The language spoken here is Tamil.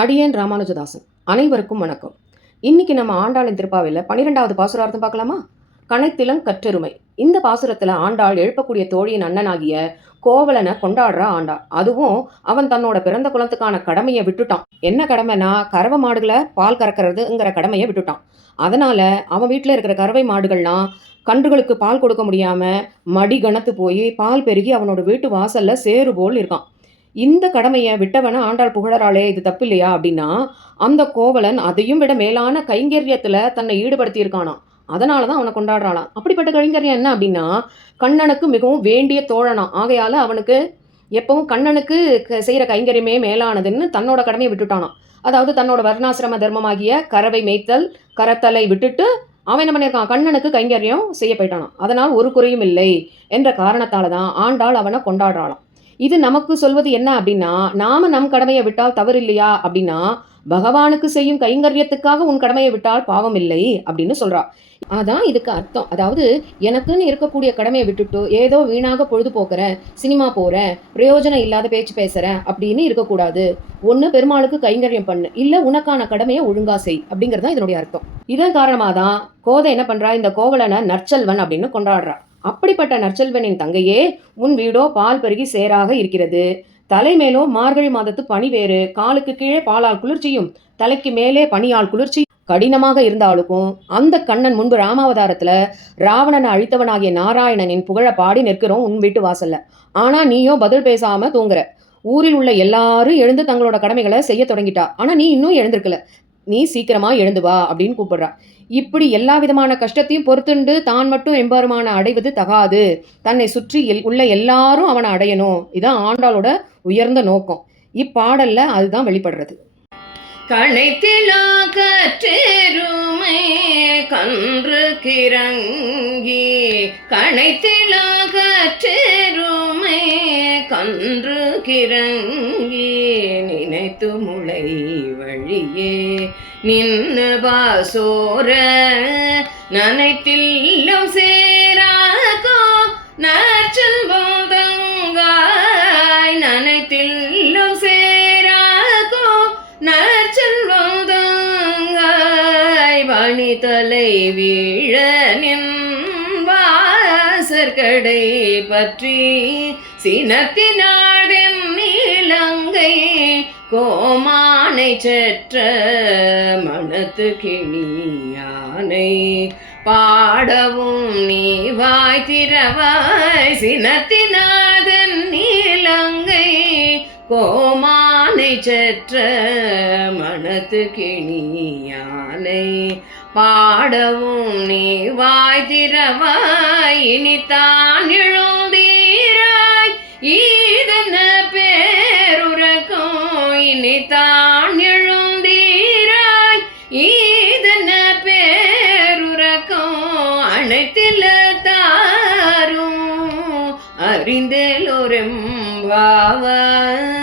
அடியேன் ராமானுஜதாசன். அனைவருக்கும் வணக்கம். இன்னைக்கு நம்ம ஆண்டாளின் திருப்பாவையில் பன்னிரெண்டாவது பாசுரார்த்தம் பார்க்கலாமா? கனைத்திலங் கற்றெருமை. இந்த பாசுரத்தில் ஆண்டாள் எழுப்பக்கூடிய தோழியின் அண்ணனாகிய கோவலனை கொண்டாடுற ஆண்டாள் அதுவும் அவன் தன்னோட பிறந்த குலத்துக்கான கடமையை விட்டுட்டான். என்ன கடமைனா கறவை மாடுகளை பால் கறக்கிறதுங்கிற கடமையை விட்டுட்டான். அதனால அவன் வீட்டில் இருக்கிற கறவை மாடுகள்லாம் கன்றுகளுக்கு பால் கொடுக்க முடியாம மடி கணத்து போய் பால் பெருகி அவனோட வீட்டு வாசல்ல சேறு போல் இருக்கான். இந்த கடமையை விட்டவன ஆண்டாள் புகழறாளே இது தப்பு இல்லையா அப்படின்னா அந்த கோவலன் அதையும் விட மேலான கைங்கரியத்தில் தன்னை ஈடுபடுத்தியிருக்கானாம். அதனால தான் அவனை கொண்டாடுறாளாம். அப்படிப்பட்ட கைங்கரியம் என்ன அப்படின்னா கண்ணனுக்கு மிகவும் வேண்டிய தோழனாம். ஆகையால் அவனுக்கு எப்பவும் கண்ணனுக்கு க- கைங்கரியமே மேலானதுன்னு தன்னோட கடமையை விட்டுட்டானான் அதாவது தன்னோட வர்ணாசிரம தர்மமாகிய கறவை மேய்த்தல் கரத்தலை விட்டுட்டு அவன் என்ன பண்ணியிருக்கான்? கண்ணனுக்கு கைங்கரியம் செய்ய போயிட்டானான் அதனால் ஒரு குறையும் இல்லை என்ற காரணத்தால் தான் ஆண்டாள் அவனை கொண்டாடுறாளாம். இது நமக்கு சொல்வது என்ன அப்படின்னா நாம நம் கடமையை விட்டால் தவறு இல்லையா அப்படின்னா பகவானுக்கு செய்யும் கைங்கரியத்துக்காக உன் கடமையை விட்டால் பாவம் இல்லை அப்படின்னு சொல்றா. அதான் இதுக்கு அர்த்தம். அதாவது எனக்குன்னு இருக்கக்கூடிய கடமையை விட்டுட்டு ஏதோ வீணாக பொழுது போக்குறேன் சினிமா போறேன் பிரயோஜனம் இல்லாத பேச்சு பேசுறேன் அப்படின்னு இருக்கக்கூடாது. ஒன்று பெருமாளுக்கு கைங்கரியம் பண்ணு. இல்லை உனக்கான கடமையை ஒழுங்கா செய் அப்படிங்கிறது தான் இதனுடைய அர்த்தம். இதன் காரணமாக தான் கோதை என்ன பண்றா? இந்த கோவலனை நற்செல்வன் அப்படின்னு கொண்டாடுறா. அப்படிப்பட்ட நற்செல்வனின் தங்கையே உன் வீடோ பால் பெருகி சேராக இருக்கிறது. தலைமேலோ மார்கழி மாதத்து பனி வேறு. காலுக்கு கீழே பாலால் குளிர்ச்சியும் தலைக்கு மேலே பனியால் குளிர்ச்சி கடினமாக இருந்தாலுக்கும் அந்த கண்ணன் முன்பு ராமாவதாரத்துல ராவணனை அழித்தவனாகிய நாராயணனின் புகழ பாடி நிற்கிறோம் உன் வீட்டு வாசல்ல. ஆனா நீயோ பதில் பேசாம தூங்குற. ஊரில் உள்ள எல்லாரும் எழுந்து தங்களோட கடமைகளை செய்ய தொடங்கிட்டா. ஆனா நீ இன்னும் எழுந்திருக்கல. நீ சீக்கிரமாக எழுந்து வா அப்படின்னு கூப்பிடுறா. இப்படி எல்லா விதமான கஷ்டத்தையும் பொறுத்துண்டு தான் மட்டும் எம்பெருமான அடைவது தகாது. தன்னை சுற்றி எல்- உள்ள எல்லாரும் அவனை அடையணும். இதான் ஆண்டாளோட உயர்ந்த நோக்கம். இப்பாடலில் அதுதான் வெளிப்படுறது. கணைத்திலா கற்றெருமை கன்று கிறங்கி கணைத்திலா கற்றெருமை கன்று கிறங்கி நினைத்து முளை வழியே நின்று பாசோர நனைத்தில்லம் சேராகோ நச்சல் நற்செல்வம் தங்காய் பணி தலை வீழ நின்வாசற்கடை பற்றி சினத்தினாழ்தென் நீலங்கை கோமானை செற்ற மனத்து கிணியானை பாடவும் நீ வாய் திறவாய் சினத்தினாதன் நீலங்கை கோமா செற்ற மனத்து கிணியானை பாடவும் நீ வாய் திறவாய் இனித்தான் எழுந்தீராய். ஈதன பேருறக்கும் இனித்தான் எழுந்தீராய். ஈதன பேருறக்கும் அனைத்தில தாரும் அறிந்தேலோரெம்பாவாய்